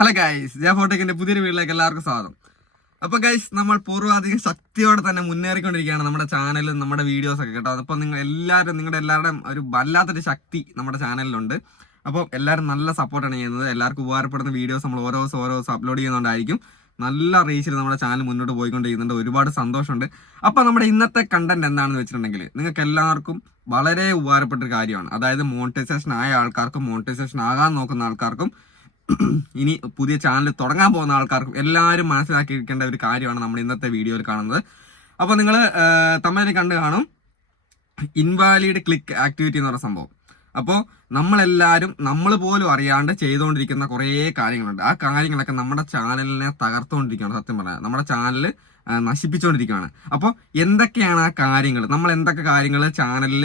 Hello guys, ഞാൻ ഫോട്ടോക്കിന്റെ പുതിയൊരു വീട്ടിലേക്ക് എല്ലാവർക്കും സ്വാഗതം. അപ്പൊ ഗൈസ്, നമ്മൾ പൂർവാധികം ശക്തിയോടെ തന്നെ മുന്നേറിക്കൊണ്ടിരിക്കുകയാണ് നമ്മുടെ ചാനലും നമ്മുടെ വീഡിയോസ് ഒക്കെ കേട്ടോ. അപ്പൊ നിങ്ങളുടെ എല്ലാവരുടെയും ഒരു വല്ലാത്തൊരു ശക്തി നമ്മുടെ ചാനലിലുണ്ട്. അപ്പോൾ എല്ലാവരും നല്ല സപ്പോർട്ടാണ് ചെയ്യുന്നത്. എല്ലാവർക്കും ഉപകാരപ്പെടുന്ന വീഡിയോസ് നമ്മൾ ഓരോ ദിവസം അപ്ലോഡ് ചെയ്യുന്നതുകൊണ്ടായിരിക്കും നല്ല റീച്ചിൽ നമ്മുടെ ചാനൽ മുന്നോട്ട് പോയിക്കൊണ്ടിരിക്കുന്നുണ്ട്. ഒരുപാട് സന്തോഷമുണ്ട്. അപ്പോൾ നമ്മുടെ ഇന്നത്തെ കണ്ടന്റ് എന്താണെന്ന് വെച്ചിട്ടുണ്ടെങ്കിൽ നിങ്ങൾക്ക് എല്ലാവർക്കും വളരെ ഉപകാരപ്പെട്ടൊരു കാര്യമാണ്. അതായത് മോണിറ്റൈസേഷൻ ആയ ആൾക്കാർക്കും മോണിറ്റൈസേഷൻ ആകാൻ നോക്കുന്ന ആൾക്കാർക്കും ഇനി പുതിയ ചാനൽ തുടങ്ങാൻ പോകുന്ന ആൾക്കാർക്കും എല്ലാവരും മനസ്സിലാക്കിയിരിക്കേണ്ട ഒരു കാര്യമാണ് നമ്മൾ ഇന്നത്തെ വീഡിയോയിൽ കാണുന്നത്. അപ്പോൾ നിങ്ങൾ തമ്മിൽ കണ്ടു കാണും ഇൻവാലിഡ് ക്ലിക്ക് ആക്ടിവിറ്റി എന്ന് പറയുന്ന സംഭവം. അപ്പോൾ നമ്മളെല്ലാവരും നമ്മൾ പോലും അറിയാണ്ട് ചെയ്തുകൊണ്ടിരിക്കുന്ന കുറേ കാര്യങ്ങളുണ്ട്. ആ കാര്യങ്ങളൊക്കെ നമ്മുടെ ചാനലിനെ തകർത്തുകൊണ്ടിരിക്കുകയാണ്. സത്യം പറഞ്ഞാൽ നമ്മുടെ ചാനൽ നശിപ്പിച്ചുകൊണ്ടിരിക്കുകയാണ്. അപ്പോൾ എന്തൊക്കെയാണ് ആ കാര്യങ്ങൾ, നമ്മൾ എന്തൊക്കെ കാര്യങ്ങൾ ചാനലിൽ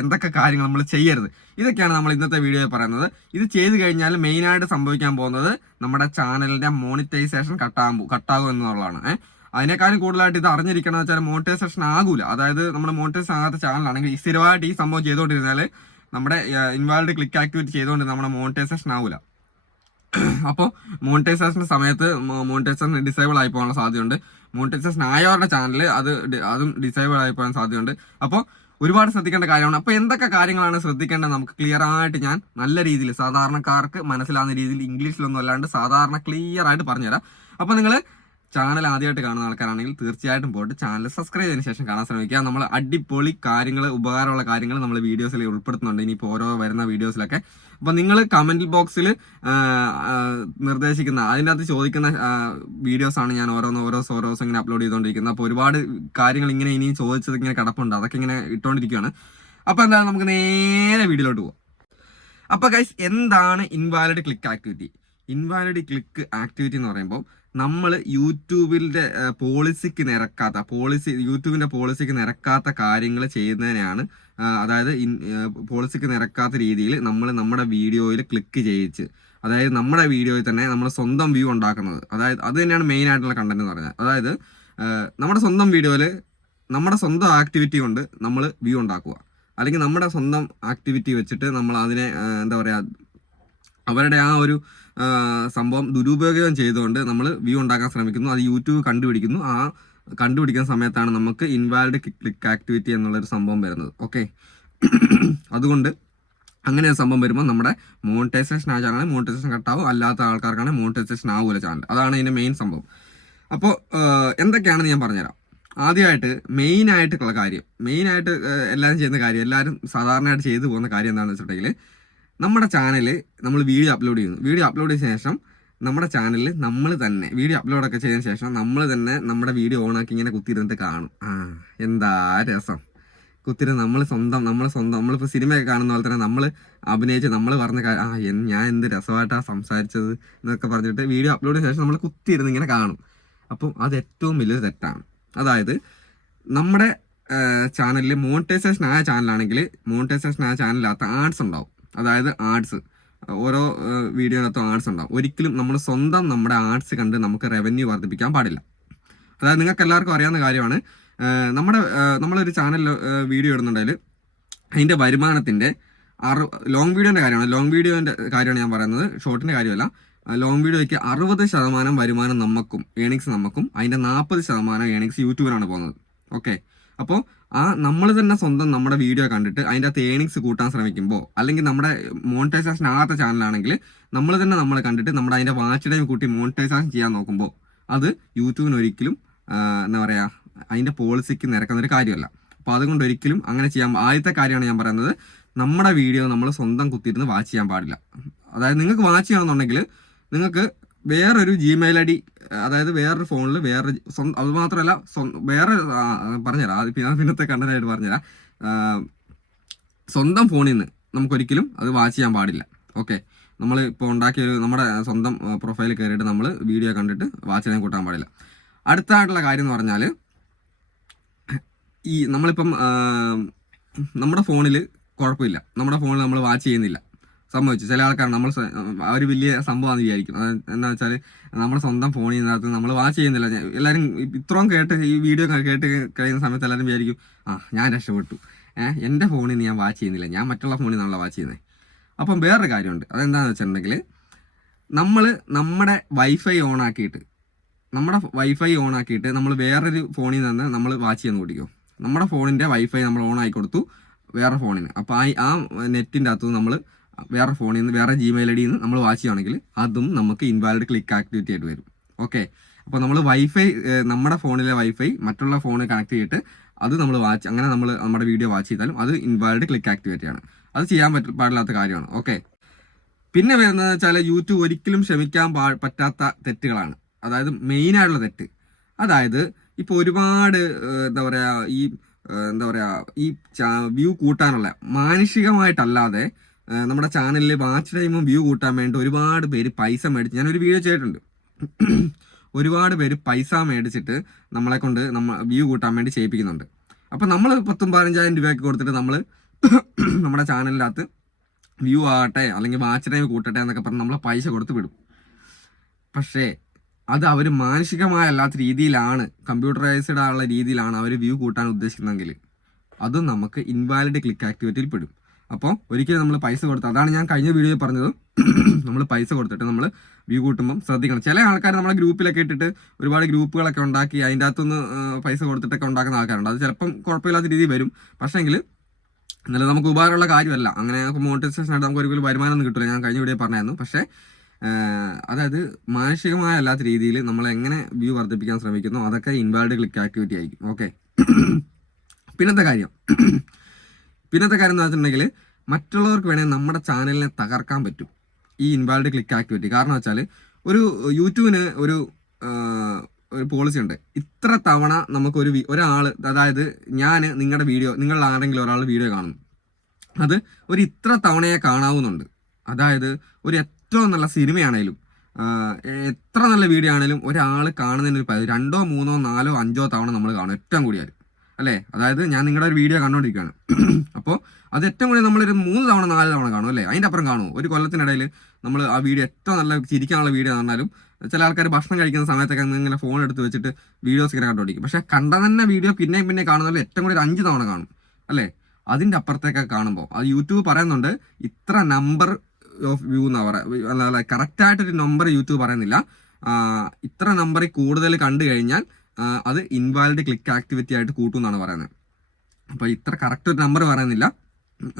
എന്തൊക്കെ കാര്യങ്ങൾ നമ്മൾ ചെയ്യരുത്, ഇതൊക്കെയാണ് നമ്മൾ ഇന്നത്തെ വീഡിയോയിൽ പറയുന്നത്. ഇത് ചെയ്ത് കഴിഞ്ഞാൽ മെയിനായിട്ട് സംഭവിക്കാൻ പോകുന്നത് നമ്മുടെ ചാനലിന്റെ മോണിറ്റൈസേഷൻ കട്ടാകും എന്നുള്ളതാണ്. അതിനേക്കാളും കൂടുതലായിട്ട് ഇത് അറിഞ്ഞിരിക്കണം വെച്ചാൽ മോണിറ്റൈസേഷൻ ആകൂല. അതായത് നമ്മുടെ മോണിറ്റൈസേഷൻ ആകാത്ത ചാനലാണെങ്കിൽ സ്ഥിരമായിട്ട് ഈ സംഭവം ചെയ്തുകൊണ്ടിരുന്നാൽ നമ്മുടെ ഇൻവാൾഡ് ക്ലിക്ക് ആക്ടിവിറ്റി ചെയ്തുകൊണ്ട് നമ്മുടെ മോണിറ്റൈസേഷൻ ആകൂല. അപ്പോൾ മോണിറ്റൈസേഷൻ സമയത്ത് മോണിറ്റൈസേഷൻ ഡിസേബിൾ ആയി പോകാനുള്ള സാധ്യതയുണ്ട്. മോണിറ്റൈസേഷൻ ആയവരുടെ ചാനൽ അതും ഡിസേബിൾ ആയി പോകാൻ സാധ്യതയുണ്ട്. അപ്പോൾ ഒരുപാട് ശ്രദ്ധിക്കേണ്ട കാര്യമാണ്. അപ്പോൾ എന്തൊക്കെ കാര്യങ്ങളാണ് ശ്രദ്ധിക്കേണ്ടത് നമുക്ക് ക്ലിയർ ആയിട്ട് ഞാൻ നല്ല രീതിയിൽ സാധാരണക്കാർക്ക് മനസ്സിലാവുന്ന രീതിയിൽ ഇംഗ്ലീഷിലൊന്നും അല്ലാണ്ട് സാധാരണ ക്ലിയർ ആയിട്ട് പറഞ്ഞുതരാം. അപ്പോൾ നിങ്ങൾ ചാനൽ ആദ്യമായിട്ട് കാണുന്ന ആൾക്കാരാണെങ്കിൽ തീർച്ചയായിട്ടും പോയിട്ട് ചാനൽ സബ്സ്ക്രൈബ് ചെയ്തതിന് ശേഷം കാണാൻ ശ്രമിക്കുക. നമ്മൾ അടിപൊളി കാര്യങ്ങൾ, ഉപകാരമുള്ള കാര്യങ്ങൾ നമ്മൾ വീഡിയോസിൽ ഉൾപ്പെടുത്തുന്നുണ്ട് ഇനിയിപ്പോൾ ഓരോ വരുന്ന വീഡിയോസിലൊക്കെ. അപ്പോൾ നിങ്ങൾ കമൻറ്റ് ബോക്സിൽ നിർദ്ദേശിക്കുന്ന അതിൻ്റെ അകത്ത് ചോദിക്കുന്ന വീഡിയോസാണ് ഞാൻ ഓരോ ദിവസം ഇങ്ങനെ അപ്ലോഡ് ചെയ്തുകൊണ്ടിരിക്കുന്നത്. അപ്പോൾ ഒരുപാട് കാര്യങ്ങൾ ഇങ്ങനെ ഇനിയും ചോദിച്ചത് ഇങ്ങനെ കിടപ്പുണ്ട്, അതൊക്കെ ഇങ്ങനെ ഇട്ടുകൊണ്ടിരിക്കുകയാണ്. അപ്പോൾ എന്തായാലും നമുക്ക് നേരെ വീഡിയോയിലോട്ട് പോകാം. അപ്പോൾ ഗൈസ്, എന്താണ് invalid click activity? Invalid click activity എന്ന് പറയുമ്പോൾ നമ്മൾ യൂട്യൂബിൻ്റെ യൂട്യൂബിൻ്റെ പോളിസിക്ക് നിരക്കാത്ത കാര്യങ്ങൾ ചെയ്യുന്നതിനാണ്. അതായത് പോളിസിക്ക് നിരക്കാത്ത രീതിയിൽ നമ്മൾ നമ്മുടെ വീഡിയോയിൽ ക്ലിക്ക് ചെയ്യിച്ച്, അതായത് നമ്മുടെ വീഡിയോയിൽ തന്നെ നമ്മൾ സ്വന്തം വ്യൂ ഉണ്ടാക്കുന്നത്. അതായത് അത് തന്നെയാണ് മെയിൻ ആയിട്ടുള്ള കണ്ടന്റ് എന്ന് പറഞ്ഞാൽ. അതായത് നമ്മുടെ സ്വന്തം വീഡിയോയിൽ നമ്മുടെ സ്വന്തം ആക്ടിവിറ്റി കൊണ്ട് നമ്മൾ വ്യൂ ഉണ്ടാക്കുക, അല്ലെങ്കിൽ നമ്മുടെ സ്വന്തം ആക്ടിവിറ്റി വെച്ചിട്ട് നമ്മൾ അതിനെ എന്താ പറയുക, അവരുടെ ആ ഒരു സംഭവം ദുരുപയോഗം ചെയ്തുകൊണ്ട് നമ്മൾ വ്യൂ ഉണ്ടാക്കാൻ ശ്രമിക്കുന്നു. അത് യൂട്യൂബ് കണ്ടുപിടിക്കുന്നു. ആ കണ്ടുപിടിക്കുന്ന സമയത്താണ് നമുക്ക് ഇൻവാലിഡ് ക്ലിക്ക് ആക്ടിവിറ്റി എന്നുള്ളൊരു സംഭവം വരുന്നത്. ഓക്കെ, അതുകൊണ്ട് അങ്ങനെ ഒരു സംഭവം വരുമ്പോൾ നമ്മുടെ മോണിറ്റൈസേഷൻ ആ ചാനൽ മോണിറ്റൈസേഷൻ കട്ടാവും, അല്ലാത്ത ആൾക്കാർക്കാണ് മോണിറ്റൈസേഷൻ ആവൂല ചാനൽ. അതാണ് ഇതിൻ്റെ മെയിൻ സംഭവം. അപ്പോൾ എന്തൊക്കെയാണെന്ന് ഞാൻ പറഞ്ഞുതരാം. ആദ്യമായിട്ട് മെയിനായിട്ടുള്ള കാര്യം, മെയിനായിട്ട് എല്ലാവരും ചെയ്യുന്ന കാര്യം, എല്ലാവരും സാധാരണയായിട്ട് ചെയ്തു പോകുന്ന കാര്യം എന്താണെന്ന് വെച്ചിട്ടുണ്ടെങ്കിൽ നമ്മുടെ ചാനൽ നമ്മൾ വീഡിയോ അപ്ലോഡ് ചെയ്യുന്നു. വീഡിയോ അപ്ലോഡ് ചെയ്ത ശേഷം നമ്മുടെ ചാനലിൽ നമ്മൾ തന്നെ വീഡിയോ അപ്ലോഡൊക്കെ ചെയ്തതിന് ശേഷം നമ്മൾ തന്നെ നമ്മുടെ വീഡിയോ ഓണാക്കി ഇങ്ങനെ കുത്തിയിരുന്നിട്ട് കാണും. എന്താ രസം! കുത്തിരുന്ന് നമ്മളിപ്പോൾ സിനിമയൊക്കെ കാണുന്ന പോലെ തന്നെ നമ്മൾ അഭിനയിച്ച് നമ്മൾ പറഞ്ഞ ഞാൻ എന്ത് രസമായിട്ടാണ് സംസാരിച്ചത് എന്നൊക്കെ പറഞ്ഞിട്ട് വീഡിയോ അപ്ലോഡ് ചെയ്ത ശേഷം നമ്മൾ കുത്തിയിരുന്ന് ഇങ്ങനെ കാണും. അപ്പം അത് ഏറ്റവും വലിയൊരു തെറ്റാണ്. അതായത് നമ്മുടെ ചാനലിൽ മോണിറ്റൈസേഷൻ ആയ ചാനലാണെങ്കിൽ മോണിറ്റൈസേഷൻ ആയ ചാനലിനകത്ത് ആഡ്സ് ഉണ്ടാവും. അതായത് ആഡ്സ്, ഓരോ വീഡിയോനകത്തും ആഡ്സ് ഉണ്ടാവും. ഒരിക്കലും നമ്മൾ സ്വന്തം നമ്മുടെ ആഡ്സ് കണ്ട് നമുക്ക് റവന്യൂ വർദ്ധിപ്പിക്കാൻ പാടില്ല. അതായത് നിങ്ങൾക്ക് എല്ലാവർക്കും അറിയാവുന്ന കാര്യമാണ്, നമ്മളൊരു ചാനൽ വീഡിയോ ഇടുന്നുണ്ടെങ്കിൽ അതിൻ്റെ വരുമാനത്തിൻ്റെ ലോങ് വീഡിയോൻ്റെ കാര്യമാണ് ഞാൻ പറയുന്നത്, ഷോർട്ടിൻ്റെ കാര്യമല്ല. ലോങ് വീഡിയോയ്ക്ക് 60% വരുമാനം ഏണിങ്സ് നമുക്കും അതിൻ്റെ 40% ഏണിങ്സ് യൂട്യൂബിനാണ് പോകുന്നത്. ഓക്കെ, അപ്പോൾ നമ്മൾ തന്നെ സ്വന്തം നമ്മുടെ വീഡിയോ കണ്ടിട്ട് അതിൻ്റെ അകത്ത് ഏണിങ്സ് കൂട്ടാൻ ശ്രമിക്കുമ്പോൾ, അല്ലെങ്കിൽ നമ്മുടെ മോണിറ്റൈസേഷൻ ആകാത്ത ചാനലാണെങ്കിൽ നമ്മൾ തന്നെ നമ്മളെ കണ്ടിട്ട് നമ്മുടെ അതിൻ്റെ വാച്ച് ടൈം കൂട്ടി മോണിറ്റൈസേഷൻ ചെയ്യാൻ നോക്കുമ്പോൾ അത് യൂട്യൂബിന് ഒരിക്കലും എന്താ പറയുക, അതിൻ്റെ പോളിസിക്ക് നിരക്കുന്നൊരു കാര്യമല്ല. അപ്പോൾ അതുകൊണ്ട് ഒരിക്കലും അങ്ങനെ ചെയ്യാൻ, ആദ്യത്തെ കാര്യമാണ് ഞാൻ പറയുന്നത്, നമ്മുടെ വീഡിയോ നമ്മൾ സ്വന്തം കുത്തിയിരുന്ന് വാച്ച് ചെയ്യാൻ പാടില്ല. അതായത് നിങ്ങൾക്ക് വാച്ച് ചെയ്യണമെന്നുണ്ടെങ്കിൽ നിങ്ങൾക്ക് വേറൊരു ജിമെയിൽ ഐ ഡി, അതായത് വേറൊരു ഫോണിൽ അത് മാത്രമല്ല വേറെ പറഞ്ഞുതരാം, പിന്നത്തെ കണ്ടന്റായിട്ട് പറഞ്ഞുതരാം. സ്വന്തം ഫോണിൽ നിന്ന് നമുക്കൊരിക്കലും അത് വാച്ച് ചെയ്യാൻ പാടില്ല. ഓക്കെ, നമ്മൾ ഇപ്പോൾ നമ്മുടെ സ്വന്തം പ്രൊഫൈലിൽ കയറിയിട്ട് നമ്മൾ വീഡിയോ കണ്ടിട്ട് വാച്ച് ചെയ്യാൻ കൂട്ടാൻ പാടില്ല. അടുത്തായിട്ടുള്ള കാര്യം എന്ന് പറഞ്ഞാൽ, നമ്മളിപ്പം നമ്മുടെ ഫോണിൽ കുഴപ്പമില്ല, നമ്മുടെ ഫോണിൽ നമ്മൾ വാച്ച് ചെയ്യുന്നില്ല, സംഭവിച്ചു. ചില ആൾക്കാർ നമ്മൾ ഒരു വലിയ സംഭവമാണെന്ന് വിചാരിക്കും. എന്താ വെച്ചാൽ നമ്മുടെ സ്വന്തം ഫോണിൽ നിന്നകത്ത് നമ്മൾ വാച്ച് ചെയ്യുന്നില്ല. എല്ലാവരും ഇത്രയും ഈ വീഡിയോ കേട്ട് കഴിയുന്ന സമയത്ത് എല്ലാവരും വിചാരിക്കും, ഞാൻ രക്ഷപ്പെട്ടു, എൻ്റെ ഫോണിൽ നിന്ന് ഞാൻ വാച്ച് ചെയ്യുന്നില്ല, ഞാൻ മറ്റുള്ള ഫോണിൽ നിന്നുള്ള വാച്ച് ചെയ്യുന്നത്. അപ്പം വേറൊരു കാര്യമുണ്ട്. അതെന്താണെന്ന് വെച്ചിട്ടുണ്ടെങ്കിൽ നമ്മൾ നമ്മുടെ വൈഫൈ ഓൺ ആക്കിയിട്ട് നമ്മൾ വേറൊരു ഫോണിൽ നിന്ന് നമ്മൾ വാച്ച് ചെയ്യാൻ കൂട്ടിക്കോ. നമ്മുടെ ഫോണിൻ്റെ വൈഫൈ നമ്മൾ ഓൺ ആക്കി കൊടുത്തു വേറെ ഫോണിന്. അപ്പോൾ ആ നെറ്റിൻ്റെ അകത്ത് നമ്മൾ വേറെ ഫോണിൽ നിന്ന് വേറെ ജിമെയിൽ ഐ ഡിയിൽ നിന്ന് നമ്മൾ വാച്ച് ചെയ്യുകയാണെങ്കിൽ അതും നമുക്ക് ഇൻവാലിഡ് ക്ലിക്ക് ആക്ടിവിറ്റി ആയിട്ട് വരും. ഓക്കെ, അപ്പോൾ നമ്മൾ നമ്മുടെ ഫോണിലെ വൈഫൈ മറ്റുള്ള ഫോണിൽ കണക്ട് ചെയ്തിട്ട് അത് നമ്മൾ അങ്ങനെ നമ്മൾ നമ്മുടെ വീഡിയോ വാച്ച് ചെയ്താലും അത് ഇൻവാലിഡ് ക്ലിക്ക് ആക്ടിവിറ്റി ആണ്. അത് ചെയ്യാൻ പാടില്ലാത്ത കാര്യമാണ്. ഓക്കെ, പിന്നെ വരുന്നത് വെച്ചാൽ യൂട്യൂബ് ഒരിക്കലും ക്ഷമിക്കാൻ പറ്റാത്ത തെറ്റുകളാണ്. അതായത് മെയിനായിട്ടുള്ള തെറ്റ്, അതായത് ഇപ്പോൾ ഒരുപാട് ഈ വ്യൂ കൂട്ടാനുള്ള മാനുഷികമായിട്ടല്ലാതെ നമ്മുടെ ചാനലിൽ വാച്ച് ടൈമും വ്യൂ കൂട്ടാൻ വേണ്ടി ഒരുപാട് പേര് പൈസ മേടിച്ച് ഞാനൊരു വീഡിയോ ചെയ്തിട്ടുണ്ട്. ഒരുപാട് പേര് പൈസ മേടിച്ചിട്ട് നമ്മളെ കൊണ്ട് വ്യൂ കൂട്ടാൻ വേണ്ടി ചെയ്യിപ്പിക്കുന്നുണ്ട്. അപ്പം നമ്മൾ 10,000-15,000 രൂപയൊക്കെ കൊടുത്തിട്ട് നമ്മൾ നമ്മുടെ ചാനലിനകത്ത് വ്യൂ ആകട്ടെ അല്ലെങ്കിൽ വാച്ച് ടൈം കൂട്ടട്ടെ എന്നൊക്കെ പറഞ്ഞ് നമ്മൾ പൈസ കൊടുത്ത് വിടും. പക്ഷേ അത് അവർ മാനസികമായല്ലാത്ത രീതിയിലാണ്, കമ്പ്യൂട്ടറൈസ്ഡ് ആയുള്ള രീതിയിലാണ് അവർ വ്യൂ കൂട്ടാൻ ഉദ്ദേശിക്കുന്നതെങ്കിൽ അത് നമുക്ക് ഇൻവാലിഡ് ക്ലിക്ക് ആക്ടിവിറ്റിയിൽ പെടും. അപ്പോൾ ഒരിക്കലും നമ്മൾ പൈസ കൊടുത്ത്, അതാണ് ഞാൻ കഴിഞ്ഞ വീഡിയോയിൽ പറഞ്ഞത്, നമ്മൾ പൈസ കൊടുത്തിട്ട് നമ്മൾ വ്യൂ കൂട്ടുമ്പം ശ്രദ്ധിക്കണം. ചില ആൾക്കാർ നമ്മളെ ഗ്രൂപ്പിലൊക്കെ ഇട്ടിട്ട് ഒരുപാട് ഗ്രൂപ്പുകളൊക്കെ ഉണ്ടാക്കി അതിൻ്റെ അകത്തുനിന്ന് പൈസ കൊടുത്തിട്ടൊക്കെ ഉണ്ടാക്കുന്ന ആൾക്കാരുണ്ട്. അത് ചിലപ്പം കുഴപ്പമില്ലാത്ത രീതിയിൽ വരും. പക്ഷേങ്കിൽ എന്നാലും നമുക്ക് ഉപകാരമുള്ള കാര്യമല്ല. അങ്ങനെ മോണിറ്റൈസേഷൻ ആയിട്ട് നമുക്ക് ഒരിക്കലും വരുമാനമൊന്നും കിട്ടില്ല. ഞാൻ കഴിഞ്ഞ വീഡിയോ പറഞ്ഞായിരുന്നു. പക്ഷേ അതായത് മാനസികമായ അല്ലാത്ത രീതിയിൽ നമ്മൾ എങ്ങനെ വ്യൂ വർദ്ധിപ്പിക്കാൻ ശ്രമിക്കുന്നു അതൊക്കെ ഇൻവാലിഡ് ക്ലിക്ക് ആക്ടിവിറ്റി ആയിരിക്കും. ഓക്കെ, പിന്നത്തെ കാര്യം എന്ന് വെച്ചിട്ടുണ്ടെങ്കിൽ മറ്റുള്ളവർക്ക് വേണമെങ്കിൽ നമ്മുടെ ചാനലിനെ തകർക്കാൻ പറ്റും ഈ ഇൻവാലിഡ് ക്ലിക്ക് ആക്ടിവിറ്റി. കാരണം വെച്ചാൽ ഒരു യൂട്യൂബിന് ഒരു പോളിസി ഉണ്ട്. ഇത്ര തവണ നമുക്കൊരു ഒരാൾ, അതായത് നിങ്ങളിൽ ആരെങ്കിലും ഒരാൾ വീഡിയോ കാണുന്നു, അത് ഒരു ഇത്ര തവണയെ കാണാവുന്നുണ്ട്. അതായത് ഒരു ഏറ്റവും നല്ല സിനിമയാണേലും എത്ര നല്ല വീഡിയോ ആണെങ്കിലും ഒരാൾ കാണുന്നതിന് 2, 3, 4, 5 തവണ നമ്മൾ കാണും ഏറ്റവും കൂടിയാൽ, അല്ലേ? അതായത് ഞാൻ നിങ്ങളുടെ ഒരു വീഡിയോ കണ്ടുകൊണ്ടിരിക്കുകയാണ്. അപ്പോൾ അത് ഏറ്റവും കൂടുതൽ നമ്മളൊരു 3 തവണ 4 തവണ കാണും, അല്ലേ? അതിൻ്റെ അപ്പുറം കാണുമോ? ഒരു കൊല്ലത്തിനിടയിൽ നമ്മൾ ആ വീഡിയോ ഏറ്റവും നല്ല ചിരിക്കാനുള്ള വീഡിയോ പറഞ്ഞാലും ചില ആൾക്കാർ ഭക്ഷണം കഴിക്കുന്ന സമയത്തൊക്കെ ഇങ്ങനെ ഫോൺ എടുത്ത് വെച്ചിട്ട് വീഡിയോസ് ഇങ്ങനെ കണ്ടുപിടിക്കും. പക്ഷേ കണ്ട തന്നെ വീഡിയോ പിന്നെ കാണുന്നതിൽ ഏറ്റവും കൂടുതൽ 5 തവണ കാണും, അല്ലേ? അതിൻ്റെ അപ്പുറത്തേക്കൊക്കെ കാണുമ്പോൾ അത് യൂട്യൂബ് പറയുന്നുണ്ട് ഇത്ര നമ്പർ ഓഫ് വ്യൂ എന്നാ പറയുക. കറക്റ്റായിട്ടൊരു നമ്പർ യൂട്യൂബ് പറയുന്നില്ല. ഇത്ര നമ്പറിൽ കൂടുതൽ കണ്ടു കഴിഞ്ഞാൽ അത് ഇൻവാലിഡ് ക്ലിക്ക് ആക്ടിവിറ്റി ആയിട്ട് കൂട്ടും എന്നാണ് പറയുന്നത്. അപ്പോൾ ഇത്ര കറക്റ്റ് ഒരു നമ്പർ പറയുന്നില്ല.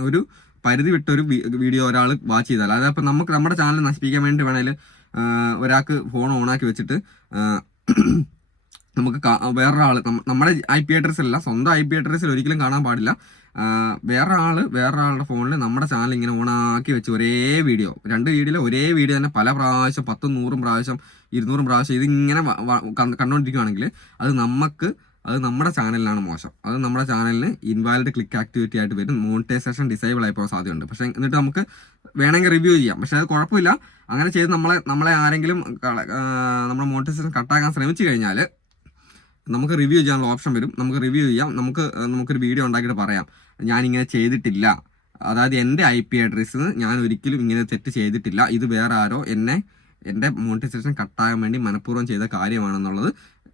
ഒരു പരിധി വിട്ടൊരു വീഡിയോ ഒരാൾ വാച്ച് ചെയ്താൽ, അതായത് അപ്പോൾ നമ്മുടെ ചാനൽ നശിപ്പിക്കാൻ വേണ്ടി വേണമെങ്കിൽ ഒരാൾക്ക് ഫോൺ ഓണാക്കി വെച്ചിട്ട് നമുക്ക് വേറൊരാൾ നമ്മുടെ IP അഡ്രസ്സിലല്ല, സ്വന്തം IP അഡ്രസ്സിൽ ഒരിക്കലും കാണാൻ പാടില്ല. വേറൊരാളുടെ ഫോണിൽ നമ്മുടെ ചാനൽ ഇങ്ങനെ ഓണാക്കി വെച്ച് ഒരേ വീഡിയോ, 2 വീഡിയോയിൽ ഒരേ വീഡിയോ തന്നെ പല പ്രാവശ്യം 10, 100 പ്രാവശ്യം 200 പ്രാവശ്യം ഇതിങ്ങനെ കണ്ടുകൊണ്ടിരിക്കുകയാണെങ്കിൽ അത് നമ്മുടെ ചാനലിനാണ് മോശം. അത് നമ്മുടെ ചാനലിന് ഇൻവാലിഡ് ക്ലിക്ക് ആക്ടിവിറ്റി ആയിട്ട് വരും. മോണിറ്റൈസേഷൻ ഡിസേബിൾ ആയി പോകാൻ സാധ്യതയുണ്ട്. പക്ഷേ എന്നിട്ട് നമുക്ക് വേണമെങ്കിൽ റിവ്യൂ ചെയ്യാം. പക്ഷേ അത് കുഴപ്പമില്ല. അങ്ങനെ ചെയ്ത് നമ്മളെ ആരെങ്കിലും നമ്മുടെ മോണിറ്റൈസേഷൻ കട്ടാക്കാൻ ശ്രമിച്ചു കഴിഞ്ഞാൽ നമുക്ക് റിവ്യൂ ചെയ്യാനുള്ള ഓപ്ഷൻ വരും. നമുക്ക് റിവ്യൂ ചെയ്യാം. നമുക്കൊരു വീഡിയോ ഉണ്ടാക്കിയിട്ട് പറയാം ഞാനിങ്ങനെ ചെയ്തിട്ടില്ല, അതായത് എൻ്റെ IP അഡ്രസ്സിൽ ഞാൻ ഒരിക്കലും ഇങ്ങനെ തെറ്റ് ചെയ്തിട്ടില്ല, ഇത് വേറെ ആരോ എൻ്റെ മോണിറ്റൈസേഷൻ കട്ടാകാൻ വേണ്ടി മനഃപൂർവ്വം ചെയ്ത കാര്യമാണെന്നുള്ളത്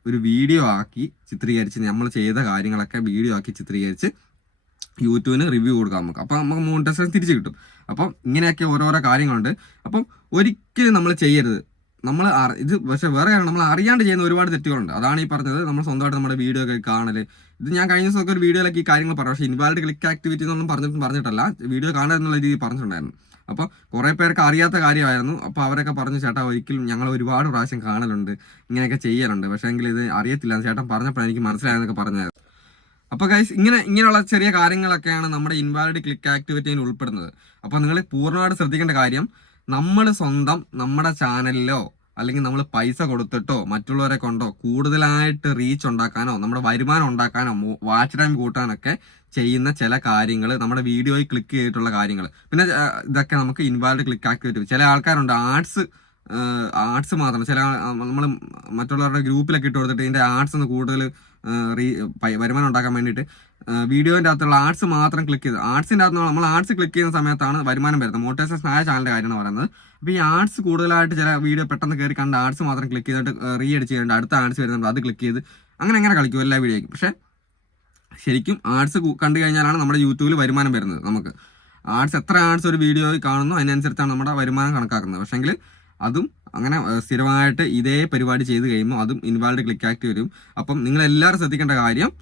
ഒരു വീഡിയോ ആക്കി ചിത്രീകരിച്ച്, നമ്മൾ ചെയ്ത കാര്യങ്ങളൊക്കെ വീഡിയോ ആക്കി ചിത്രീകരിച്ച് യൂട്യൂബിന് റിവ്യൂ കൊടുക്കാം നമുക്ക്. അപ്പോൾ നമുക്ക് മോണിറ്റൈസേഷൻ തിരിച്ച് കിട്ടും. അപ്പം ഇങ്ങനെയൊക്കെ ഓരോരോ കാര്യങ്ങളുണ്ട്. അപ്പം ഒരിക്കലും നമ്മൾ ചെയ്യരുത്. ഇത് പക്ഷേ വേറെ കാര്യം, നമ്മൾ അറിയാണ്ട് ചെയ്യുന്ന ഒരുപാട് തെറ്റുകളുണ്ട്. അതാണ് ഈ പറഞ്ഞത്, നമ്മൾ സ്വന്തമായിട്ട് നമ്മുടെ വീഡിയോ ഒക്കെ കാണൽ. ഇത് ഞാൻ കഴിഞ്ഞ ദിവസമൊക്കെ ഒരു വീഡിയോയിലൊക്കെ ഈ കാര്യങ്ങൾ പറഞ്ഞു. പക്ഷേ ഇൻവാലിഡ് ക്ലിക്ക് ആക്ടിവിറ്റി എന്നൊന്നും പറഞ്ഞിട്ടല്ല, വീഡിയോ കാണുക എന്നുള്ള രീതിയിൽ പറഞ്ഞിട്ടുണ്ടായിരുന്നു. അപ്പോൾ കുറേ പേർക്ക് അറിയാത്ത കാര്യമായിരുന്നു. അപ്പോൾ അവരൊക്കെ പറഞ്ഞു, ചേട്ടാ ഒരിക്കലും ഞങ്ങൾ ഒരുപാട് പ്രാവശ്യം കാണലുണ്ട്, ഇങ്ങനെയൊക്കെ ചെയ്യാറുണ്ട്, പക്ഷേ എങ്കിൽ ഇത് അറിയത്തില്ല, ചേട്ടൻ പറഞ്ഞപ്പോൾ എനിക്ക് മനസ്സിലായെന്നൊക്കെ പറഞ്ഞായിരുന്നു. അപ്പോൾ ഗൈസ് ഇങ്ങനെയുള്ള ചെറിയ കാര്യങ്ങളൊക്കെയാണ് നമ്മുടെ ഇൻവാലിഡ് ക്ലിക്ക് ആക്ടിവിറ്റിയിൽ ഉൾപ്പെടുന്നത്. അപ്പോൾ നിങ്ങൾ പൂർണ്ണമായിട്ട് ശ്രദ്ധിക്കേണ്ട കാര്യം, നമ്മൾ സ്വന്തം നമ്മുടെ ചാനലിലോ അല്ലെങ്കിൽ നമ്മൾ പൈസ കൊടുത്തിട്ടോ മറ്റുള്ളവരെ കൊണ്ടോ കൂടുതലായിട്ട് റീച്ച് ഉണ്ടാക്കാനോ നമ്മുടെ വരുമാനം ഉണ്ടാക്കാനോ വാച്ച് ടൈം കൂട്ടാനൊക്കെ ചെയ്യുന്ന ചില കാര്യങ്ങൾ, നമ്മുടെ വീഡിയോയിൽ ക്ലിക്ക് ചെയ്തിട്ടുള്ള കാര്യങ്ങൾ, പിന്നെ ഇതൊക്കെ നമുക്ക് ഇൻവാലിഡ് ക്ലിക്ക് ആക്ടിവിറ്റി. ചില ആൾക്കാരുണ്ട് ആർട്സ് മാത്രം, ചില നമ്മൾ മറ്റുള്ളവരുടെ ഗ്രൂപ്പിലൊക്കെ ഇട്ട് കൊടുത്തിട്ട് ഇതിൻ്റെ ആർട്സ് ഒന്ന് കൂടുതൽ വരുമാനം ഉണ്ടാക്കാൻ വേണ്ടിയിട്ട് വീഡിയോൻ്റെ അകത്തുള്ള ആർട്സ് മാത്രം ക്ലിക്ക് ചെയ്ത്, ആർട്സിൻ്റെ അകത്ത് നമ്മൾ ആർട്സ് ക്ലിക്ക് ചെയ്യുന്ന സമയത്താണ് വരുമാനം വരുന്നത്. മോണിറ്റൈസേഷൻ ആയ ചാനലിൻ്റെ കാര്യമാണ് പറയുന്നത്. അപ്പോൾ ഈ ആർട്സ് കൂടുതലായിട്ട് ചില വീഡിയോ പെട്ടെന്ന് കയറി കണ്ട് ആർട്സ് മാത്രം ക്ലിക്ക് ചെയ്തിട്ട് അടിച്ച് ചെയ്യേണ്ട അടുത്ത ആർട്സ് വരുന്നുണ്ട്, അത് ക്ലിക്ക് ചെയ്ത് അങ്ങനെ കളിക്കും എല്ലാ വീഡിയോയ്ക്കും. പക്ഷേ ശരിക്കും ആർട്സ് കണ്ടു കഴിഞ്ഞാലാണ് നമ്മുടെ യൂട്യൂബിൽ വരുമാനം വരുന്നത്. നമുക്ക് എത്ര ആർട്സ് ഒരു വീഡിയോയിൽ കാണുന്നു അതിനനുസരിച്ചാണ് നമ്മുടെ വരുമാനം കണക്കാക്കുന്നത്. പക്ഷേങ്കിൽ അതും അങ്ങനെ സ്ഥിരമായിട്ട് ഇതേ പരിപാടി ചെയ്ത് കഴിയുമ്പോൾ അതും ഇൻവാലിഡ് ക്ലിക്ക് ആക്ട് വരും. അപ്പം നിങ്ങളെല്ലാവരും ശ്രദ്ധിക്കേണ്ട കാര്യം,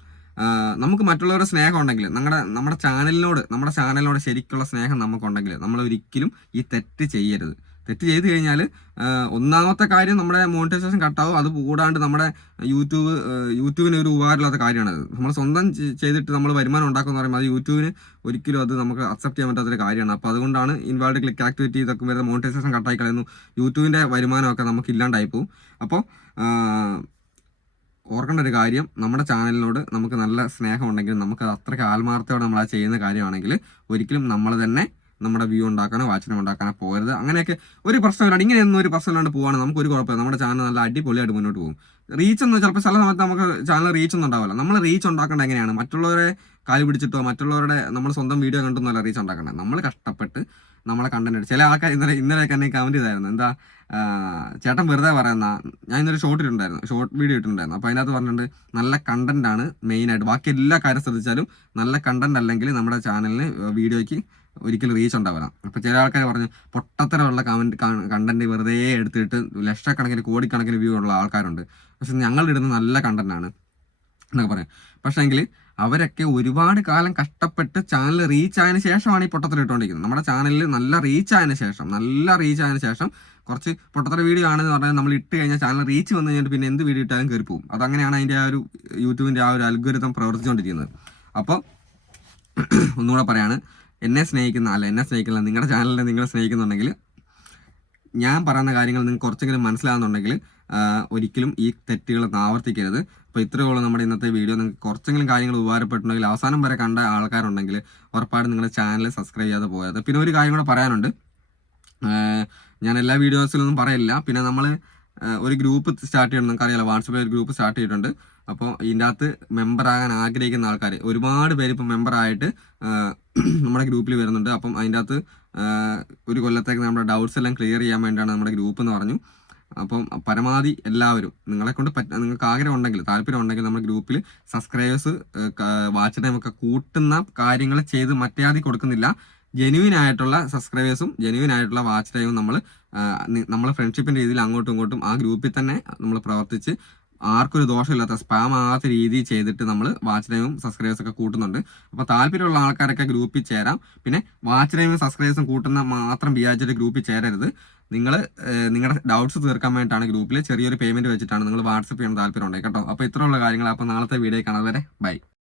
നമുക്ക് മറ്റുള്ളവരുടെ സ്നേഹം ഉണ്ടെങ്കിൽ നമ്മുടെ ചാനലിനോട് ശരിക്കുള്ള സ്നേഹം നമുക്കുണ്ടെങ്കിൽ നമ്മൾ ഒരിക്കലും ഈ തെറ്റ് ചെയ്യരുത്. തെറ്റ് ചെയ്ത് കഴിഞ്ഞാൽ ഒന്നാമത്തെ കാര്യം നമ്മുടെ മോണിറ്റൈസേഷൻ കട്ടാവും. അത് കൂടാണ്ട് നമ്മുടെ യൂട്യൂബിന് ഒരു ഉപകാരമില്ലാത്ത കാര്യമാണത്. നമ്മൾ സ്വന്തം ചെയ്തിട്ട് നമ്മൾ വരുമാനം ഉണ്ടാക്കുമെന്ന് പറയുമ്പോൾ അത് യൂട്യൂബിന് ഒരിക്കലും അത് നമുക്ക് അക്സെപ്റ്റ് ചെയ്യാൻ പറ്റാത്തൊരു കാര്യമാണ്. അപ്പോൾ അതുകൊണ്ടാണ് ഇൻവാലിഡ് ക്ലിക്ക് ആക്ടിവിറ്റി ഇതൊക്കെ വരുന്ന മോണിറ്റൈസേഷൻ കട്ടായി കളയുന്നു, യൂട്യൂബിൻ്റെ വരുമാനമൊക്കെ നമുക്ക് ഇല്ലാണ്ടായി പോകും. അപ്പോൾ ഓർക്കേണ്ട ഒരു കാര്യം, നമ്മുടെ ചാനലിനോട് നമുക്ക് നല്ല സ്നേഹം ഉണ്ടെങ്കിൽ നമുക്കത് അത്രയ്ക്ക് ആത്മാർത്ഥയോടെ നമ്മൾ ആ ചെയ്യുന്ന കാര്യമാണെങ്കിൽ ഒരിക്കലും നമ്മൾ തന്നെ നമ്മുടെ വ്യൂ ഉണ്ടാക്കാനോ വാച്ചിനെ ഉണ്ടാക്കാനോ പോകരുത്. അങ്ങനെയൊക്കെ ഒരു പ്രശ്നമില്ലാണ്ട് ഇങ്ങനെയൊന്നും ഒരു പ്രശ്നമില്ലാണ്ട് പോവാണ് നമുക്ക് ഒരു കുഴപ്പമില്ല. നമ്മുടെ ചാനൽ നല്ല അടിപൊളിയായിട്ട് മുന്നോട്ട് പോകും. റീച്ച് ഒന്നും ചിലപ്പോൾ ചില സമയത്ത് നമുക്ക് ചാനൽ റീച്ച് ഒന്നും ഉണ്ടാവില്ല. നമ്മൾ റീച്ച് ഉണ്ടാക്കേണ്ട എങ്ങനെയാണ്? മറ്റുള്ളവരെ കാല് പിടിച്ചിട്ടോ മറ്റുള്ളവരുടെ നമ്മൾ സ്വന്തം വീഡിയോ കണ്ടൊന്നുമല്ല റീച്ച് ഉണ്ടാക്കേണ്ടത്. നമ്മൾ കഷ്ടപ്പെട്ട് നമ്മളെ കണ്ടന്റ് ചില ആൾക്കാർ ഇന്നലെയൊക്കെ എന്നെ കമന്റ് ചെയ്തായിരുന്നു, എന്താ ചേട്ടൻ വെറുതെ പറയുന്ന, ഞാൻ ഇന്നൊരു ഷോർട്ട് വീഡിയോ ഇട്ടിട്ടുണ്ടായിരുന്നു. അപ്പോൾ അതിനകത്ത് പറഞ്ഞിട്ടുണ്ട് നല്ല കണ്ടന്റ് ആണ് മെയിനായിട്ട്, ബാക്കി എല്ലാ കാര്യം ശ്രദ്ധിച്ചാലും നല്ല കണ്ടന്റ് അല്ലെങ്കിൽ നമ്മുടെ ചാനലിന് വീഡിയോയ്ക്ക് ഒരിക്കലും റീച്ച് ഉണ്ടാവില്ല. അപ്പോൾ ചില ആൾക്കാർ പറഞ്ഞു പൊട്ടത്തരമുള്ള കണ്ടന്റ് വെറുതെ എടുത്തിട്ട് ലക്ഷക്കണക്കിന് കോടിക്കണക്കിന് വ്യൂ ഉള്ള ആൾക്കാരുണ്ട്, പക്ഷെ ഞങ്ങളിടുന്ന നല്ല കണ്ടന്റ് ആണ് എന്നൊക്കെ പറയാം. പക്ഷേങ്കിൽ അവരൊക്കെ ഒരുപാട് കാലം കഷ്ടപ്പെട്ട് ചാനൽ റീച്ച് ആയതിനു ശേഷമാണ് ഈ പൊട്ടത്തരം ഇട്ടുകൊണ്ടിരിക്കുന്നത്. നമ്മുടെ ചാനലിൽ നല്ല റീച്ച് ആയതിനു ശേഷം കുറച്ച് പൊട്ടത്തര വീഡിയോ ആണെന്ന് പറഞ്ഞാൽ നമ്മൾ ഇട്ട് കഴിഞ്ഞാൽ ചാനൽ റീച്ച് വന്നു കഴിഞ്ഞിട്ട് പിന്നെ എന്ത് വീഡിയോ ഇട്ടാലും കയറി പോകും. അതങ്ങനെയാണ് അതിൻ്റെ ആ ഒരു യൂട്യൂബിൻ്റെ ആ ഒരു അൽഗോരിതം പ്രവർത്തിച്ചുകൊണ്ടിരിക്കുന്നത്. അപ്പോൾ ഒന്നുകൂടെ പറയാണ്, എന്നെ സ്നേഹിക്കുന്ന നിങ്ങളുടെ ചാനലിനെ നിങ്ങൾ സ്നേഹിക്കുന്നുണ്ടെങ്കിൽ, ഞാൻ പറയുന്ന കാര്യങ്ങൾ നിങ്ങൾക്ക് കുറച്ചെങ്കിലും മനസ്സിലാകുന്നുണ്ടെങ്കിൽ ഒരിക്കലും ഈ തെറ്റുകൾ ആവർത്തിക്കരുത്. അപ്പോൾ ഇത്രയുള്ള നമ്മുടെ ഇന്നത്തെ വീഡിയോ. നിങ്ങൾക്ക് കുറച്ചെങ്കിലും കാര്യങ്ങൾ ഉപകാരപ്പെട്ടുണ്ടെങ്കിൽ, അവസാനം വരെ കണ്ട ആൾക്കാരുണ്ടെങ്കിൽ ഉറപ്പായിട്ടും നിങ്ങളുടെ ചാനൽ സബ്സ്ക്രൈബ് ചെയ്യാതെ പോയത്. പിന്നെ ഒരു കാര്യം കൂടെ പറയാനുണ്ട്, ഞാൻ എല്ലാ വീഡിയോസിലൊന്നും പറയില്ല. പിന്നെ നമ്മൾ ഒരു ഗ്രൂപ്പ് സ്റ്റാർട്ട് ചെയ്യണം, നിങ്ങൾക്ക് അറിയാലോ, വാട്സപ്പിൽ ഒരു ഗ്രൂപ്പ് സ്റ്റാർട്ട് ചെയ്തിട്ടുണ്ട്. അപ്പോൾ ഇതിൻ്റെ അകത്ത് മെമ്പറാകാൻ ആഗ്രഹിക്കുന്ന ആൾക്കാർ ഒരുപാട് പേര് ഇപ്പോൾ മെമ്പറായിട്ട് നമ്മുടെ ഗ്രൂപ്പിൽ വരുന്നുണ്ട്. അപ്പം അതിൻ്റെ അകത്ത് ഒരു കൊല്ലത്തേക്ക് നമ്മുടെ ഡൗട്ട്സ് എല്ലാം ക്ലിയർ ചെയ്യാൻ വേണ്ടിയാണ് നമ്മുടെ ഗ്രൂപ്പ് എന്ന് പറഞ്ഞു. അപ്പം പരമാവധി എല്ലാവരും നിങ്ങൾക്ക് ആഗ്രഹം ഉണ്ടെങ്കിൽ, താല്പര്യം ഉണ്ടെങ്കിൽ നമ്മുടെ ഗ്രൂപ്പിൽ സബ്സ്ക്രൈബേഴ്സ് വാച്ച് ടൈം ഒക്കെ കൂട്ടുന്ന കാര്യങ്ങൾ ചെയ്ത് മറ്റേയാതി കൊടുക്കുന്നില്ല. ജെന്യൂൻ ആയിട്ടുള്ള സബ്സ്ക്രൈബേഴ്സും ജെന്യൂൻ ആയിട്ടുള്ള വാച്ച് ടൈമും നമ്മൾ ഫ്രണ്ട്ഷിപ്പിൻ്റെ രീതിയിൽ അങ്ങോട്ടും ഇങ്ങോട്ടും ആ ഗ്രൂപ്പിൽ തന്നെ നമ്മൾ പ്രവർത്തിച്ച് ആർക്കൊരു ദോഷമില്ലാത്ത സ്പാം ആകാത്ത രീതിയിൽ ചെയ്തിട്ട് നമ്മൾ വാച്ച് ടൈമും സബ്സ്ക്രൈബേഴ്സൊക്കെ കൂട്ടുന്നുണ്ട്. അപ്പോൾ താല്പര്യമുള്ള ആൾക്കാരൊക്കെ ഗ്രൂപ്പിൽ ചേരാം. പിന്നെ വാച്ച് ടൈമും സബ്സ്ക്രൈബേഴ്സും കൂട്ടുന്ന മാത്രം വിചാരിച്ചിട്ട് ഗ്രൂപ്പിൽ ചേരരുത്. നിങ്ങളുടെ ഡൗട്ട്സ് തീർക്കാൻ വേണ്ടിയിട്ടാണ് ഗ്രൂപ്പിൽ ചെറിയൊരു പേയ്മെൻറ്റ് വെച്ചിട്ടാണ് നിങ്ങൾ വാട്സപ്പ് ചെയ്യാൻ താല്പര്യം ഉണ്ടെങ്കിൽ കേട്ടോ. അപ്പോൾ ഇത്രയുള്ള കാര്യങ്ങൾ. അപ്പോൾ നാളത്തെ വീഡിയോ കാണാതെ വരെ ബൈ.